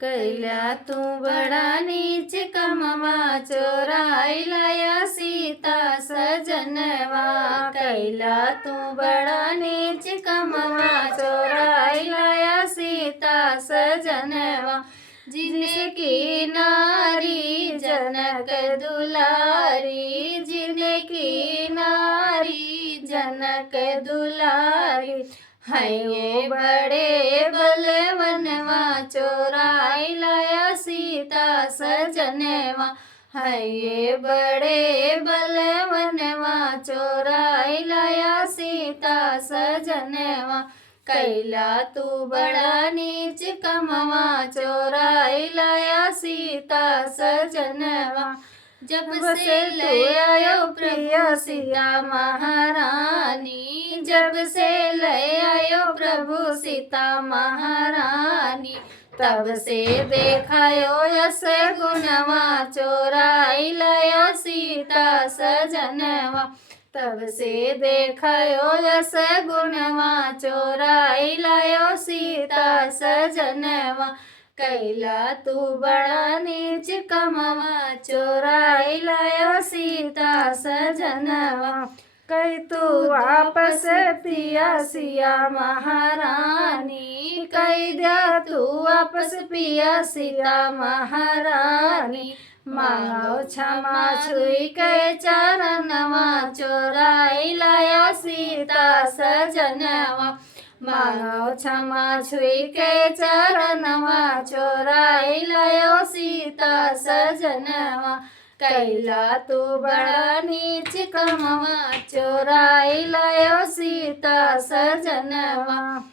कैला तू बड़ा नीच कमवा चोराई लाया सीता सजनवा। कैला तू बड़ा नीच कमवा चोराई लाया सीता सजनवा। जिनकी नारी जनक दुलारी, जिनकी नारी जनक दुलारी। है वो बड़े बलवनवा चोराई लाया सीता सजनवा। है ये बड़े बलवनवा चोराई लाया सीता सजनवा। कैला तू बड़ा नीच कमवा चोराई लाया सीता सजनवा। जब से ले आयो प्रिय सीता महारानी, जब से ले आयो प्रभु सीता महारानी। तब से देखायो यस गुणवा चोराई लायो सीता सजनवा। तब से देखायो यस गुणवा चोराई लायो सीता सजनवा। कैला तू बड़ा नीच कमवा चोराई लायो सीता सजनवा। कई तू वापस पिया सिया महारानी, कई दिया तू वापस पिया सिया महारानी। मांगो क्षमा छुई के चरणवा चोराई लायो सीता सजनवा। मांगो क्षमा छुई के चरणवा चोराई लायो सीता सजनवा। कैला तू बड़ा नीच कमवा चोराई लायो सीता सजनवा।